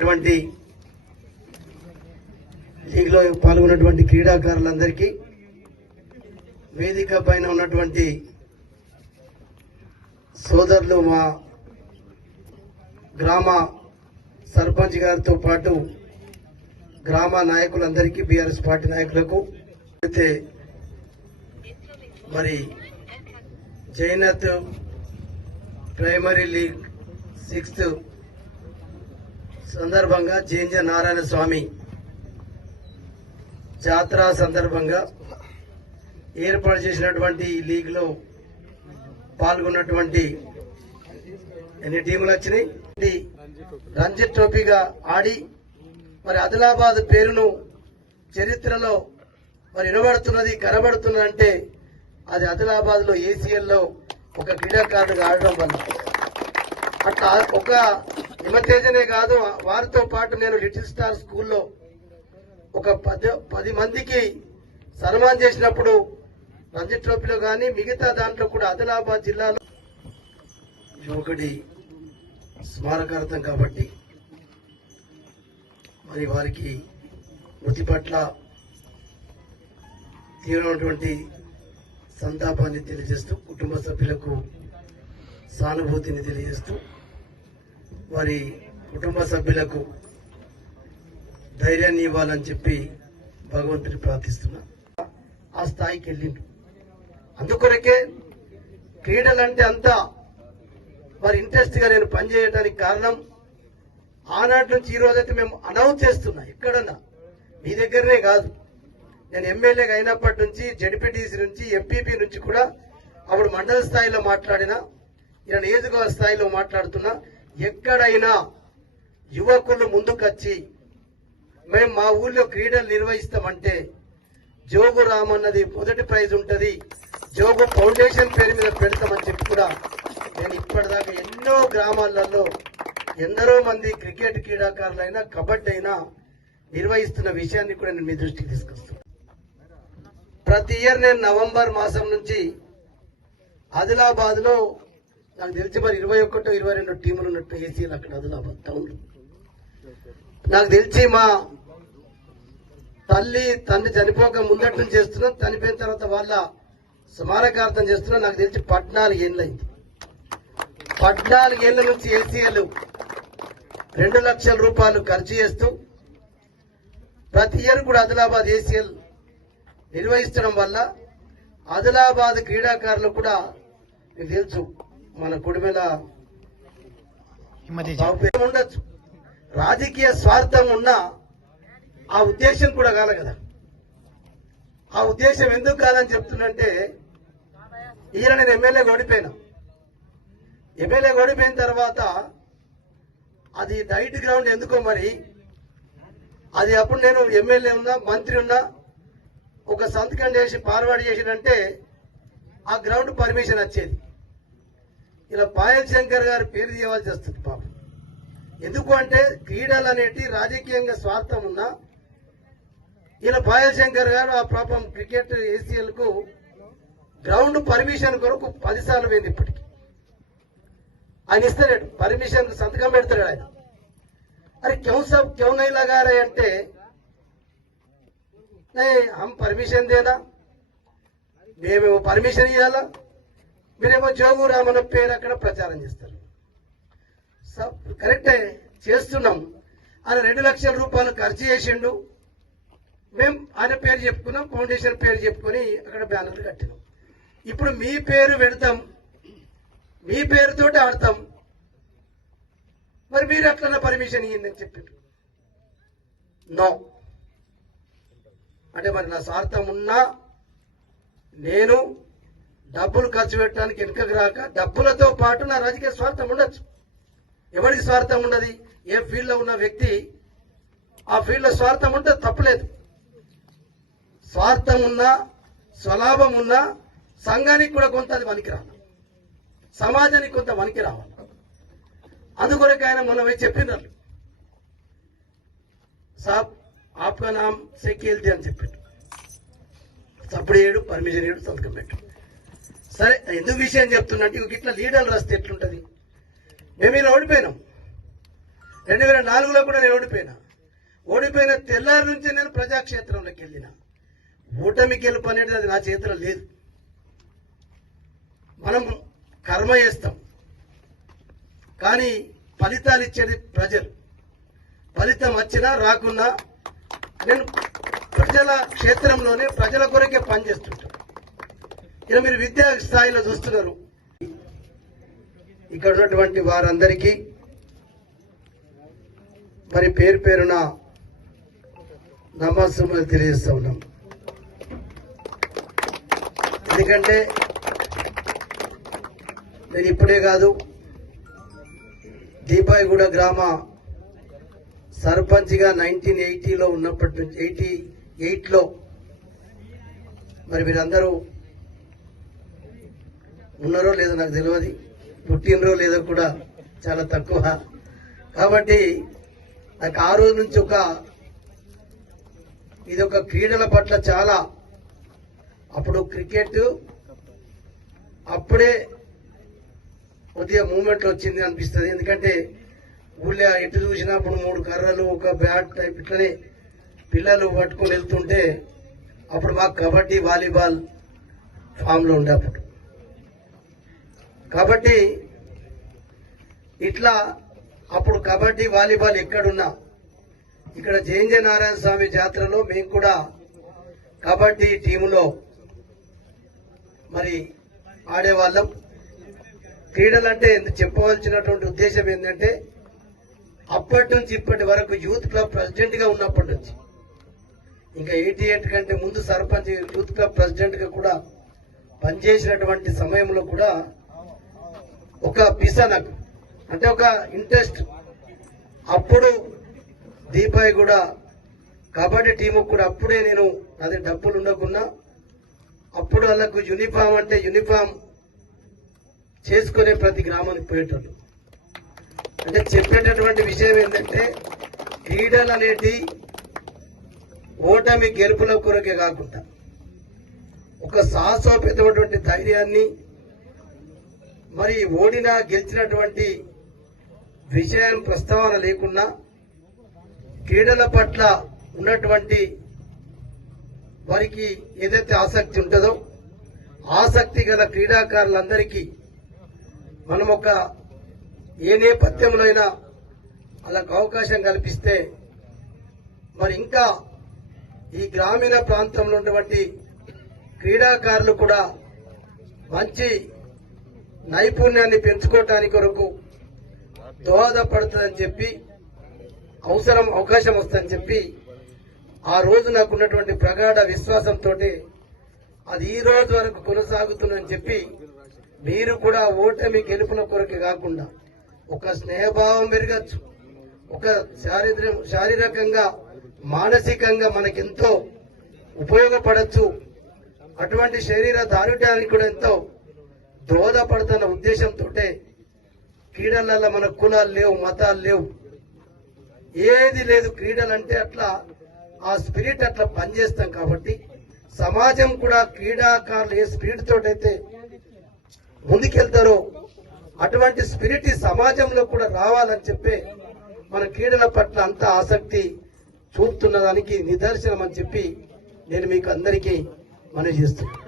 లీగ్లో లీగ్లో పాల్గొన్నటువంటి క్రీడాకారులందరికీ వేదిక పైన ఉన్నటువంటి సోదరులు మా గ్రామ సర్పంచ్ గారితో పాటు గ్రామ నాయకులందరికీ బీఆర్ఎస్ పార్టీ నాయకులకు అయితే మరి జైనత్ ప్రైమరీ లీగ్ సిక్స్త్ సందర్భంగా జేంజ నారాయణ స్వామి జాతర సందర్భంగా ఏర్పాటు చేసినటువంటి ఈ పాల్గొన్నటువంటి ఎన్ని టీములు వచ్చినాయి? ఈ రంజీ ట్రోఫీగా ఆడి మరి ఆదిలాబాద్ పేరును చరిత్రలో మరి వినబడుతున్నది కనబడుతున్నది అంటే అది ఆదిలాబాద్లో ఏసీఎల్లో ఒక క్రీడాకారుడు ఆడడం వల్ల. అట్లా ఒక హిమతేజనే కాదు వారితో పాటు నేను లిటిల్ స్టార్ స్కూల్లో ఒక పది పది మందికి సన్మానం చేసినప్పుడు రంజీ ట్రోఫీలో కానీ మిగతా దాంట్లో కూడా ఆదిలాబాద్ జిల్లాలో యువకుడి ఒకటి స్మారకార్థం కాబట్టి మరి వారికి మృతి పట్ల తీవ్రమైనటువంటి సంతాపాన్ని తెలియజేస్తూ కుటుంబ సభ్యులకు సానుభూతిని తెలియజేస్తూ వారి కుటుంబ సభ్యులకు ధైర్యాన్ని ఇవ్వాలని చెప్పి భగవంతుని ప్రార్థిస్తున్నా. ఆ స్థాయికి వెళ్ళిండు. అందుకొరకే క్రీడలంటే అంత వారి ఇంట్రెస్ట్గా నేను పనిచేయడానికి కారణం ఆనాటి నుంచి ఈ రోజైతే మేము అనౌన్స్ చేస్తున్నా ఎక్కడన్నా. మీ దగ్గరనే కాదు. నేను ఎమ్మెల్యేగా అయినప్పటి నుంచి జడ్పీటీసీ నుంచి ఎంపీపీ నుంచి కూడా అప్పుడు మండల స్థాయిలో మాట్లాడినా ఇలా నియోజకవర్గ స్థాయిలో మాట్లాడుతున్నా ఎక్కడైనా యువకులు ముందుకొచ్చి మేము మా ఊళ్ళో క్రీడలు నిర్వహిస్తామంటే జోగు రామన్నది మొదటి ప్రైజ్ ఉంటుంది జోగు ఫౌండేషన్ పేరు మీద పెడతామని చెప్పి కూడా నేను ఇప్పటిదాకా ఎన్నో గ్రామాలలో ఎందరో మంది క్రికెట్ క్రీడాకారులైనా కబడ్డీ అయినా నిర్వహిస్తున్న విషయాన్ని కూడా నేను మీ దృష్టికి తీసుకొస్తున్నాను ప్రతి ఇయర్ నేను నవంబర్ మాసం నుంచి ఆదిలాబాద్లో నాకు తెలిసి మరి ఇరవై ఒకటో ఇరవై రెండు టీములు ఉన్నట్టు ఏసీలు అక్కడ ఆదిలాబాద్ టౌన్ నాకు తెలిసి మా తల్లి తండ్రి చనిపోక ముందటి నుంచి చేస్తున్నా చనిపోయిన తర్వాత వాళ్ళ స్మారకార్థం చేస్తున్నా నాకు తెలిసి పద్నాలుగు ఏళ్ళైంది పద్నాలుగేళ్ళ నుంచి ఏసీఎల్ రెండు లక్షల రూపాయలు ఖర్చు చేస్తూ ప్రతి ఇయర్ కూడా ఆదిలాబాద్ ఏసీఎల్ నిర్వహించడం వల్ల ఆదిలాబాద్ క్రీడాకారులు కూడా మీకు తెలుసు మన కుడిమేల ఉండొచ్చు. రాజకీయ స్వార్థం ఉన్నా ఆ ఉద్దేశం కూడా కాల కదా. ఆ ఉద్దేశం ఎందుకు కాదని చెప్తున్నంటే ఈయన నేను ఎమ్మెల్యే ఓడిపోయినా. ఎమ్మెల్యే ఓడిపోయిన తర్వాత అది డైట్ గ్రౌండ్ ఎందుకో మరి అది అప్పుడు నేను ఎమ్మెల్యే ఉన్నా మంత్రి ఉన్నా ఒక సంతకం చేసి ఫార్వర్డ్ చేసిందంటే ఆ గ్రౌండ్ పర్మిషన్ వచ్చేది. ఇలా పాయల్ శంకర్ గారు పేరు తీయవలసి వస్తుంది పాపం. ఎందుకు అంటే క్రీడలు అనేటి రాజకీయంగా స్వార్థం ఉన్నా ఇలా పాయల్ శంకర్ గారు ఆ పాపం క్రికెట్ ఏసీఎల్కు గ్రౌండ్ పర్మిషన్ కొరకు పదిసార్లు పోయింది ఇప్పటికి. ఆయన ఇస్తాడు పర్మిషన్ సంతకం పెడతాడు ఆయన. అరే క్యూ సబ్ క్యూ నైలా గారే అంటే नहीं हम పర్మిషన్ దేనా మేమేమో పర్మిషన్ ఇవ్వాలా మీరేమో జోగు రామన్న పేరు అక్కడ ప్రచారం చేస్తారు సబ్ కరెక్టే చేస్తున్నాం ఆయన రెండు లక్షల రూపాయలు ఖర్చు చేసిండు మేము ఆయన పేరు చెప్పుకున్నాం ఫౌండేషన్ పేరు చెప్పుకొని అక్కడ బ్యానర్లు కట్టినాం ఇప్పుడు మీ పేరు పెడతాం మీ పేరుతోటి ఆడతాం మరి మీరు అట్లన్నా పర్మిషన్ ఇయ్యండి అని చెప్పారు నో అంటే మరి నా స్వార్థం ఉన్నా నేను డబ్బులు ఖర్చు పెట్టడానికి వెనుకకు రాక డబ్బులతో పాటు నా రాజకీయ స్వార్థం ఉండొచ్చు. ఎవరికి స్వార్థం ఉన్నది ఏ ఫీల్డ్లో ఉన్న వ్యక్తి ఆ ఫీల్డ్లో స్వార్థం ఉంటే తప్పలేదు. స్వార్థం ఉన్నా స్వలాభం ఉన్నా సంఘానికి కూడా కొంత అది పనికి రావాలి సమాజానికి కొంత వనికి రావాలి అందుకొరకు ఆయన మనం చెప్పినారు సాబ్ ఆప్కా నామ్ సే కేల్తే అని చెప్పాడు అప్పుడు ఏడు పర్మిషన్ ఏడు సంతకం పెట్టు సరే ఎందుకు విషయం చెప్తున్నట్టు ఇట్లా లీడర్లు రాస్తే ఎట్లుంటుంది మేము ఇలా ఓడిపోయినాం రెండు వేల నాలుగులో కూడా నేను ఓడిపోయినా ఓడిపోయిన తెల్లారి నుంచి నేను ప్రజాక్షేత్రంలోకి వెళ్ళిన ఓటమి గెలుపు అనేది అది నా చేతిలో లేదు। మనం కర్మ చేస్తాం। కానీ ఫలితాలు ఇచ్చేది ప్రజలు। ఫలితం వచ్చినా రాకున్నా నేను ప్రజల క్షేత్రంలోనే ప్రజల కొరకే పనిచేస్తుంటాను ఇలా మీరు విద్యా స్థాయిలో చూస్తున్నారు. ఇక్కడ ఉన్నటువంటి వారందరికీ మరి పేరు పేరున నమస్సులు తెలియజేస్తా ఉన్నాం. ఎందుకంటే నేను ఇప్పుడే కాదు దీపాయిగూడ గ్రామ సర్పంచ్గా నైన్టీన్ ఎయిటీలో ఉన్నప్పటి నుంచి ఎయిటీ ఎయిట్లో మరి మీరందరూ ఉన్నారో లేదో నాకు తెలియదు పుట్టినరో లేదో కూడా చాలా తక్కువ. కాబట్టి నాకు ఆ రోజు నుంచి ఒక ఇది ఒక క్రీడల పట్ల చాలా అప్పుడు క్రికెట్ అప్పుడే కొద్దిగా మూమెంట్ వచ్చింది అనిపిస్తుంది. ఎందుకంటే ఊళ్ళో ఎటు చూసినప్పుడు మూడు కర్రలు ఒక బ్యాట్ టైప్ ఇట్లనే పిల్లలు పట్టుకొని వెళ్తుంటే అప్పుడు మాకు కబడ్డీ వాలీబాల్ ఫామ్లో ఉండే అప్పుడు కాబట్టి ఇట్లా అప్పుడు కబడ్డీ వాలీబాల్ ఎక్కడున్నా ఇక్కడ జయంజయ నారాయణ స్వామి జాతరలో మేము కూడా కబడ్డీ టీములో మరి ఆడేవాళ్ళం. క్రీడలు అంటే చెప్పవలసినటువంటి ఉద్దేశం ఏంటంటే అప్పటి నుంచి ఇప్పటి వరకు యూత్ క్లబ్ ప్రెసిడెంట్గా ఉన్నప్పటి నుంచి. ఇంకా ఎయిటీ ఎయిట్ కంటే ముందు సర్పంచ్ యూత్ క్లబ్ ప్రెసిడెంట్గా కూడా పనిచేసినటువంటి సమయంలో కూడా ఒక పిస నాకు అంటే ఒక ఇంట్రెస్ట్. అప్పుడు దీపాయి కూడా కబడ్డీ టీము కూడా అప్పుడే నేను అది డబ్బులు ఉండకున్నా అప్పుడు వాళ్ళకు యూనిఫామ్ అంటే యూనిఫామ్ చేసుకునే ప్రతి గ్రామానికి పోయేటోళ్ళు. అంటే చెప్పేటటువంటి విషయం ఏంటంటే క్రీడలు అనేటి ఓటమి గెలుపుల కొరకే కాకుండా ఒక సాహసోపేతమైనటువంటి ధైర్యాన్ని మరి ఓడినా గెలిచినటువంటి విషయం ప్రస్తావన లేకుండా క్రీడల పట్ల ఉన్నటువంటి వారికి ఏదైతే ఆసక్తి ఉంటుందో ఆసక్తి గల క్రీడాకారులందరికీ మనం ఒక ఏ నేపథ్యంలో అయినా వాళ్ళకు అవకాశం కల్పిస్తే మరి ఇంకా ఈ గ్రామీణ ప్రాంతంలో ఉన్నటువంటి క్రీడాకారులు కూడా మంచి నైపుణ్యాన్ని పెంచుకోవటానికి కొరకు దోహదపడుతుందని చెప్పి అవసరం అవకాశం వస్తుందని చెప్పి ఆ రోజు నాకున్నటువంటి ప్రగాఢ విశ్వాసంతో అది ఈ రోజు వరకు కొనసాగుతుందని చెప్పి మీరు కూడా ఓటమి గెలుపుల కొరకు కాకుండా ఒక స్నేహభావం పెరగచ్చు. ఒక శారీర శారీరకంగా మానసికంగా మనకెంతో ఉపయోగపడచ్చు. అటువంటి శరీర దారుఢ్యానికి కూడా ఎంతో దోహదపడుతున్న ఉద్దేశంతో క్రీడలలో మన కులాలు లేవు మతాలు లేవు. ఏది లేదు క్రీడలు అంటే అట్లా ఆ స్పిరిట్ అట్లా పనిచేస్తాం కాబట్టి సమాజం కూడా క్రీడాకారులు ఏ స్పిరిట్ తోటైతే ముందుకెళ్తారో అటువంటి స్పిరిట్ ఈ సమాజంలో కూడా రావాలని చెప్పి మన క్రీడల పట్ల అంత ఆసక్తి చూపుతున్న దానికి నిదర్శనం అని చెప్పి నేను మీకు అందరికీ మనవి చేస్తున్నాను.